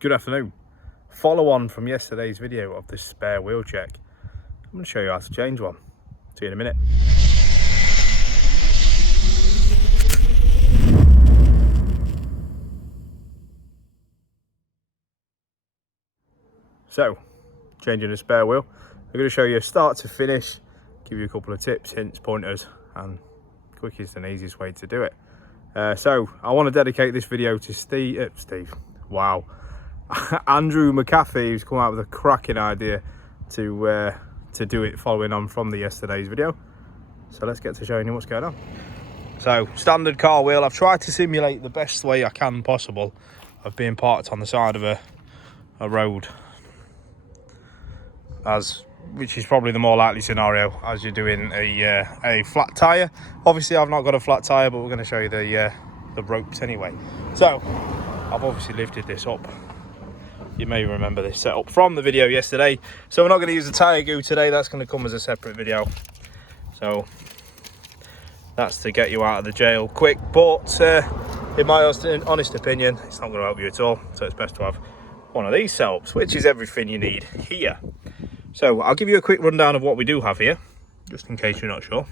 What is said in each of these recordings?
Good afternoon. Follow on from yesterday's video of this spare wheel check. I'm going to show you how to change one. See you in a minute. So, changing a spare wheel. I'm going to show you start to finish, give you a couple of tips, hints, pointers, and quickest and easiest way to do it. So, I want to dedicate this video to Andrew McAfee, who's come out with a cracking idea to do it following on from the yesterday's video. So let's get to showing you what's going on. So, standard car wheel. I've tried to simulate the best way I can possible of being parked on the side of a road, which is probably the more likely scenario as you're doing a flat tire. Obviously I've not got a flat tire, but we're going to show you the ropes anyway. So I've obviously lifted this up. You may remember this setup from the video yesterday. So we're not going to use the tyre goo today. That's going to come as a separate video. So that's to get you out of the jail quick. But in my honest opinion, it's not going to help you at all. So it's best to have one of these setups, which is everything you need here. So I'll give you a quick rundown of what we do have here, just in case you're not sure.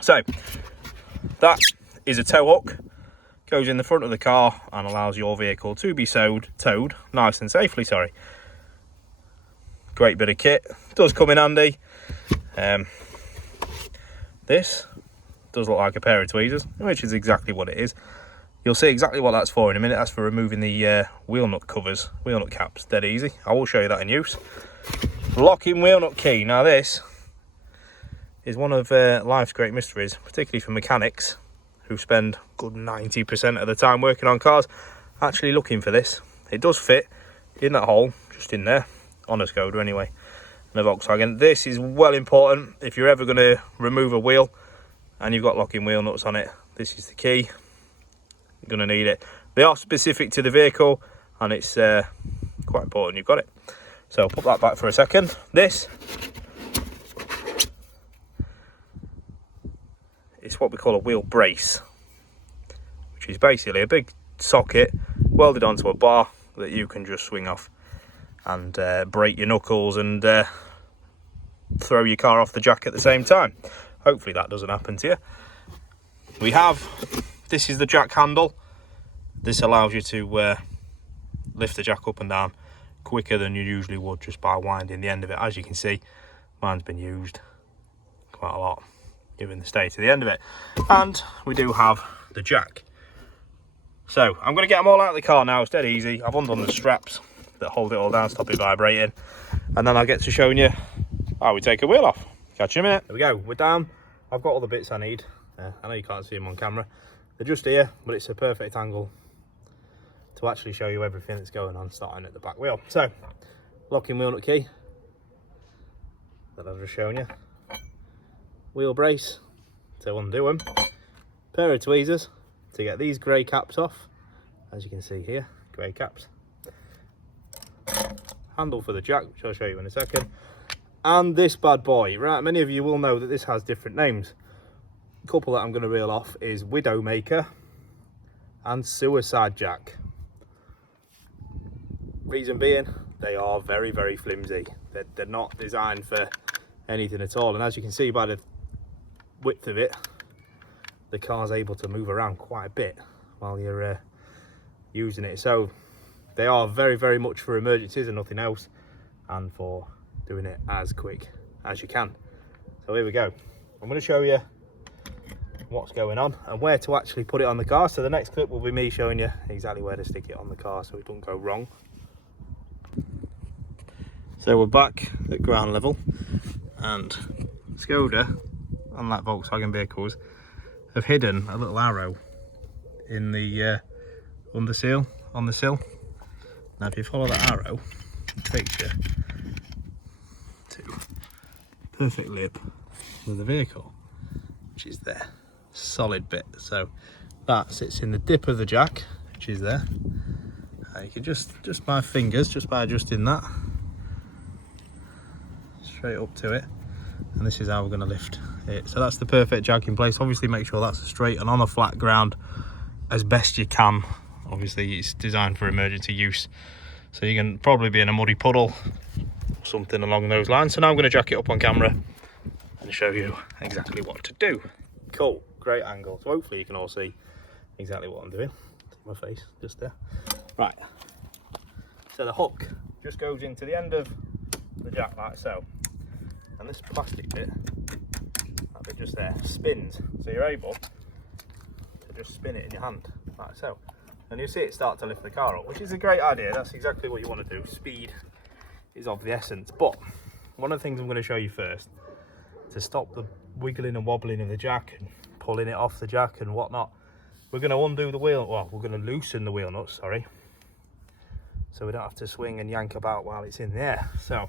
So that is a tow hook. Goes in the front of the car and allows your vehicle to be towed nice and safely. Great bit of kit. Does come in handy. This does look like a pair of tweezers, which is exactly what it is. You'll see exactly what that's for in a minute. That's for removing the wheel nut covers, wheel nut caps. Dead easy. I will show you that in use. Locking wheel nut key. Now this is one of life's great mysteries, particularly for mechanics who spend good 90% of the time working on cars actually looking for this. It does fit in that hole, just in there, on a Skoda anyway, and a Volkswagen. This is well important if you're ever going to remove a wheel and you've got locking wheel nuts on it. This is the key. You're going to need it. They are specific to the vehicle and it's quite important you've got it. So put that back for a second. This is what we call a wheel brace, which is basically a big socket welded onto a bar that you can just swing off and break your knuckles and throw your car off the jack at the same time. Hopefully that doesn't happen to you. This is the jack handle. This allows you to lift the jack up and down quicker than you usually would just by winding the end of it. As you can see, mine's been used quite a lot given the state of the end of it. And we do have the jack. So I'm going to get them all out of the car now. It's dead easy. I've undone the straps that hold it all down, stop it vibrating, and then I'll get to showing you how we take a wheel off. Catch you in a minute. There we go, we're down. I've got all the bits I need. I know you can't see them on camera, they're just here, but it's a perfect angle to actually show you everything that's going on, starting at the back wheel. So, locking wheel nut key that I've just shown you, wheel brace to undo them, pair of tweezers to get these grey caps off, as you can see here, grey caps, handle for the jack, which I'll show you in a second, and this bad boy. Right, many of you will know that this has different names. A couple that I'm going to reel off is Widowmaker and Suicide Jack. Reason being, they are very, very flimsy. They're not designed for anything at all, and as you can see by the width of it, the car's able to move around quite a bit while you're using it. So they are very, very much for emergencies and nothing else, and for doing it as quick as you can. So here we go. I'm going to show you what's going on and where to actually put it on the car. So the next clip will be me showing you exactly where to stick it on the car so it doesn't go wrong. So we're back at ground level, and Skoda, unlike Volkswagen vehicles, have hidden a little arrow in the undersill, on the sill. Now if you follow that arrow, it takes you to perfect lip with the vehicle, which is there, solid bit. So that sits in the dip of the jack, which is there. You can just by fingers, just by adjusting that straight up to it, and this is how we're going to lift it. So that's the perfect jack in place. Obviously make sure that's straight and on a flat ground as best you can. Obviously it's designed for emergency use, So you can probably be in a muddy puddle, something along those lines. So now I'm going to jack it up on camera and show you exactly what to do. Cool, great angle. So hopefully you can all see exactly what I'm doing. See my face just there. Right, so the hook just goes into the end of the jack like so, and this plastic bit, that bit just there, spins, so you're able to just spin it in your hand like so, and you'll see it start to lift the car up, which is a great idea. That's exactly what you want to do. Speed is of the essence. But one of the things I'm going to show you first, to stop the wiggling and wobbling of the jack and pulling it off the jack and whatnot, we're going to undo the wheel, well, we're going to loosen the wheel nuts, sorry, so we don't have to swing and yank about while it's in the air. So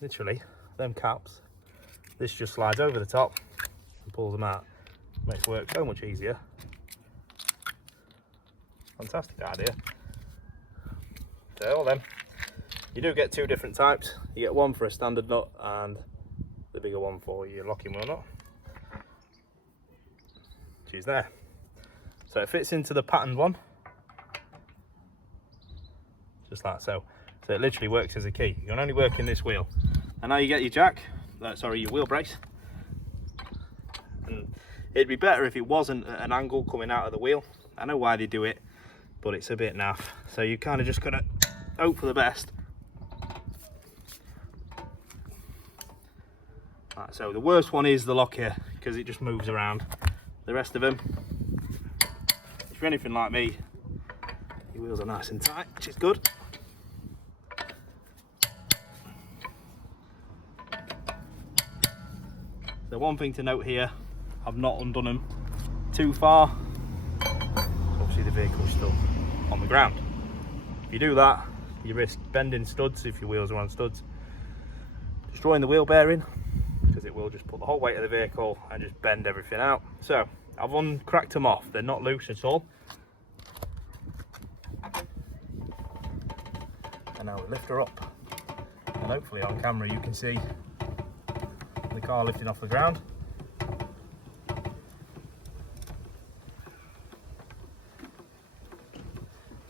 literally them caps, this just slides over the top and pulls them out. Makes work so much easier. Fantastic idea. So all them, you do get two different types. You get one for a standard nut and the bigger one for your locking wheel nut, which is there. So it fits into the patterned one, just like so. So it literally works as a key. You can only work in this wheel. And now you get your jack, your wheel brace. And it'd be better if it wasn't at an angle coming out of the wheel. I know why they do it, but it's a bit naff. So you kind of just gotta hope for the best. Right, so the worst one is the lock here, because it just moves around. The rest of them, if you're anything like me, your wheels are nice and tight, which is good. So one thing to note here, I've not undone them too far. Obviously the vehicle's still on the ground. If you do that, you risk bending studs if your wheels are on studs, destroying the wheel bearing, because it will just put the whole weight of the vehicle and just bend everything out. So I've uncracked them off, they're not loose at all. And now we lift her up, and hopefully on camera you can see the car lifting off the ground.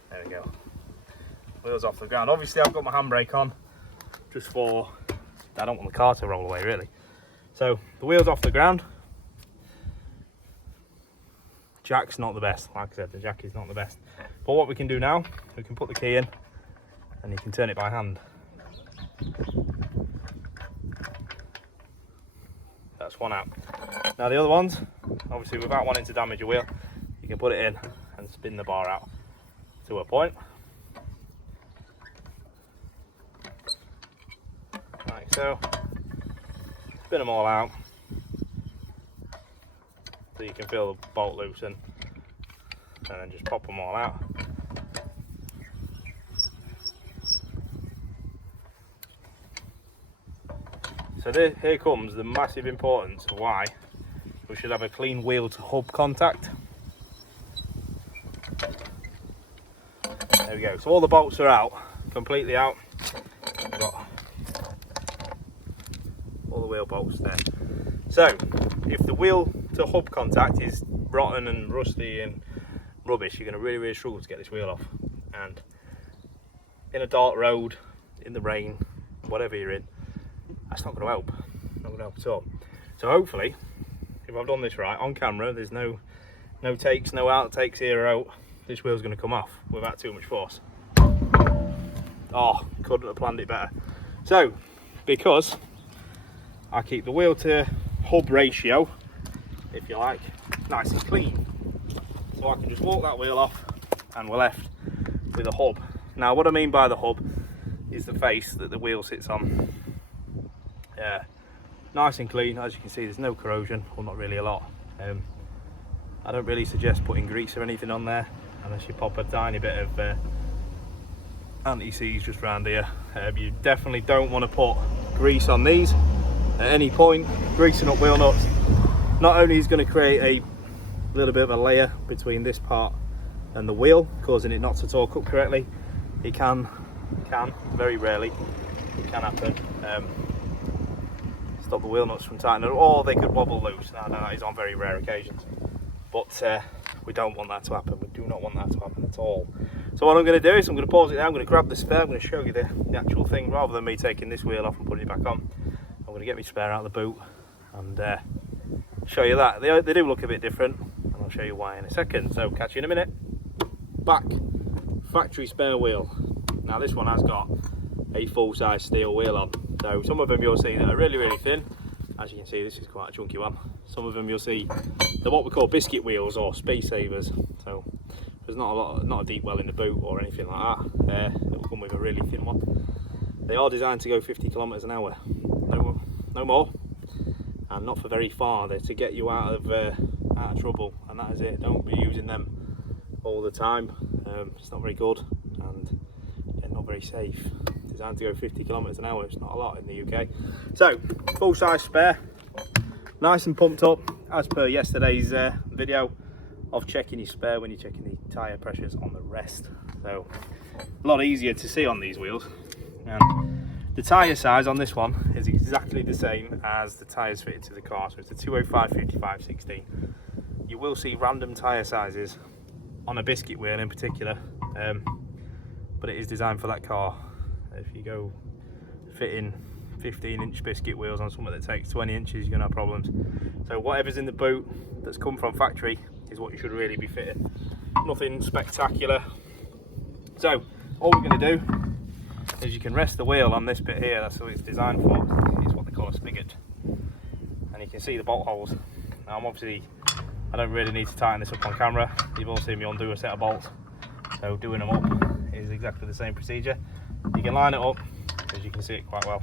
There we go, wheels off the ground. Obviously I've got my handbrake on just for, I don't want the car to roll away really. So the wheels off the ground. Jack's not the best, like I said, the jack is not the best. But what we can do now, we can put the key in and you can turn it by hand. That's one out. Now the other ones, obviously without wanting to damage your wheel, you can put it in and spin the bar out to a point. Like so. Spin them all out so you can feel the bolt loosen, and then just pop them all out. So here comes the massive importance of why we should have a clean wheel to hub contact. There we go. So all the bolts are out, completely out. We've got all the wheel bolts there. So if the wheel to hub contact is rotten and rusty and rubbish, you're going to really struggle to get this wheel off. And in a dark road, in the rain, whatever you're in, that's not going to help. Not going to help at all. So hopefully, if I've done this right on camera, there's no takes, no outtakes here or out, this wheel's going to come off without too much force. Oh, couldn't have planned it better. So because I keep the wheel to hub ratio, if you like, nice and clean, so I can just walk that wheel off and we're left with a hub. Now what I mean by the hub is the face that the wheel sits on. Yeah, nice and clean. As you can see, there's no corrosion, well, not really a lot. I don't really suggest putting grease or anything on there unless you pop a tiny bit of anti-seize just around here. You definitely don't want to put grease on these at any point. Greasing up wheel nuts not only is going to create a little bit of a layer between this part and the wheel, causing it not to torque up correctly, it can very rarely, it can happen, stop the wheel nuts from tightening, or they could wobble loose. Now that is on very rare occasions, but we don't want that to happen. We do not want that to happen at all. So what I'm going to do is I'm going to pause it now, I'm going to grab the spare, I'm going to show you the actual thing, rather than me taking this wheel off and putting it back on. I'm going to get my spare out of the boot and show you that. They do look a bit different, and I'll show you why in a second. So catch you in a minute. Back, factory spare wheel. Now this one has got a full-size steel wheel on. So some of them you'll see that are really, really thin. As you can see, this is quite a chunky one. Some of them you'll see they're what we call biscuit wheels or space savers. So there's not a deep well in the boot or anything like that. It will come with a really thin one. They are designed to go 50 kilometers an hour, no more, and not for very far. They're to get you out of trouble, and that is it. Don't be using them all the time. It's not very good, and not very safe. Designed to go 50 kilometers an hour. It's not a lot in the UK. So full size spare, nice and pumped up as per yesterday's video of checking your spare when you're checking the tyre pressures on the rest. So a lot easier to see on these wheels. And the tyre size on this one is exactly the same as the tyres fitted to the car. So it's a 205 55 16. You will see random tyre sizes on a biscuit wheel in particular, but it is designed for that car. If you go fitting 15-inch biscuit wheels on something that takes 20 inches, you're going to have problems. So whatever's in the boot that's come from factory is what you should really be fitting. Nothing spectacular. So all we're going to do is you can rest the wheel on this bit here. That's what it's designed for. It's what they call a spigot, and you can see the bolt holes. Now I don't really need to tighten this up on camera. You've all seen me undo a set of bolts, so doing them up is exactly the same procedure. You can line it up, as you can see it quite well,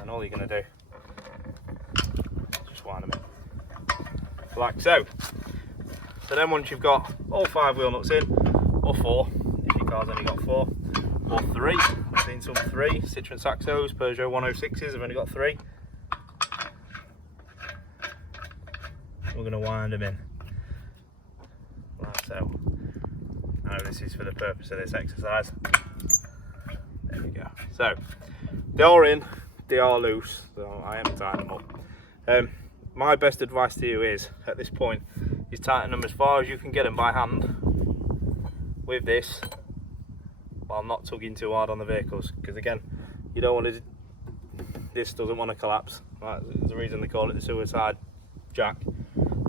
and all you're going to do is just wind them in like so. So then once you've got all 5 wheel nuts in, or 4 if your car's only got 4, or 3, I've seen some 3, Citroen Saxos, Peugeot 106s have only got 3. We're going to wind them in like so. Now this is for the purpose of this exercise. There we go. So they are in, they are loose, so I am tightening them up. My best advice to you is, at this point, is tighten them as far as you can get them by hand with this, while not tugging too hard on the vehicles, because again, you don't want to, this doesn't want to collapse. Right? There's a reason they call it the suicide jack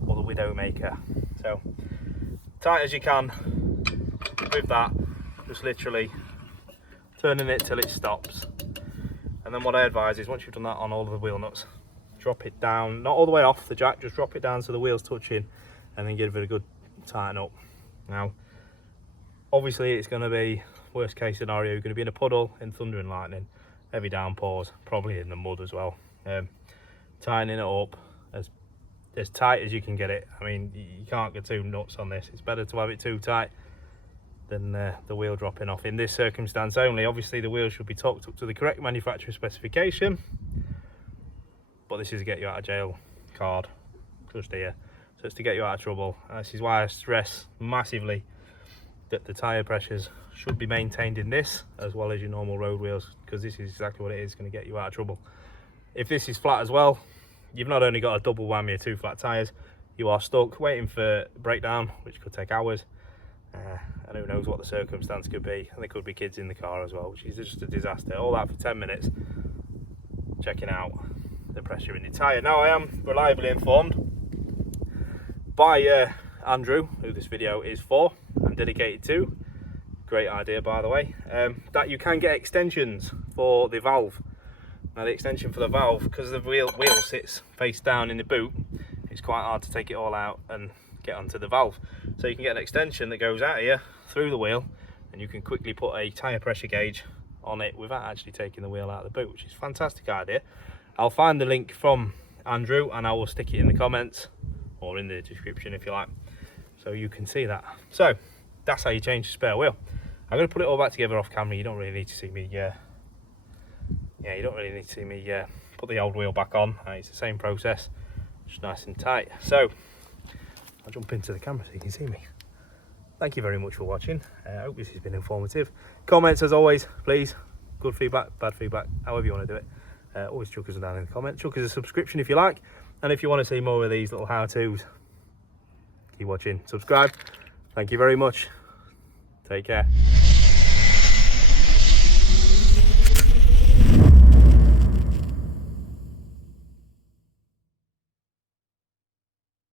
or the widow maker. So tight as you can with that, just literally turning it till it stops. And then what I advise is, once you've done that on all of the wheel nuts, drop it down, not all the way off the jack, just drop it down so the wheel's touching, and then give it a good tighten up. Now obviously it's going to be, worst case scenario, you're going to be in a puddle, in thunder and lightning, heavy downpours, probably in the mud as well. Tightening it up as tight as you can get it. I mean, you can't get too nuts on this. It's better to have it too tight than the wheel dropping off. In this circumstance only, obviously the wheel should be torqued up to the correct manufacturer specification, but this is a get you out of jail card just here. So it's to get you out of trouble. This is why I stress massively that the tyre pressures should be maintained in this as well as your normal road wheels, because this is exactly what it is going to get you out of trouble. If this is flat as well, you've not only got a double whammy of 2 flat tyres, you are stuck waiting for breakdown, which could take hours, and who knows what the circumstance could be. And there could be kids in the car as well, which is just a disaster. All that for 10 minutes checking out the pressure in the tyre. Now I am reliably informed by Andrew, who this video is for and dedicated to, great idea by the way, that you can get extensions for the valve. Now the extension for the valve, because the wheel sits face down in the boot, it's quite hard to take it all out and get onto the valve. So you can get an extension that goes out here through the wheel, and you can quickly put a tyre pressure gauge on it without actually taking the wheel out of the boot, which is a fantastic idea. I'll find the link from Andrew and I will stick it in the comments or in the description if you like, so you can see that. So that's how you change the spare wheel. I'm going to put it all back together off camera. You don't really need to see me you don't really need to see me put the old wheel back on. It's the same process, just nice and tight. So I'll jump into the camera so you can see me. Thank you very much for watching. I hope this has been informative. Comments as always, please. Good feedback, bad feedback, however you want to do it. Always chuck us down in the comments. Chuck us a subscription if you like. And if you want to see more of these little how-tos, keep watching, subscribe, Thank you very much. Take care.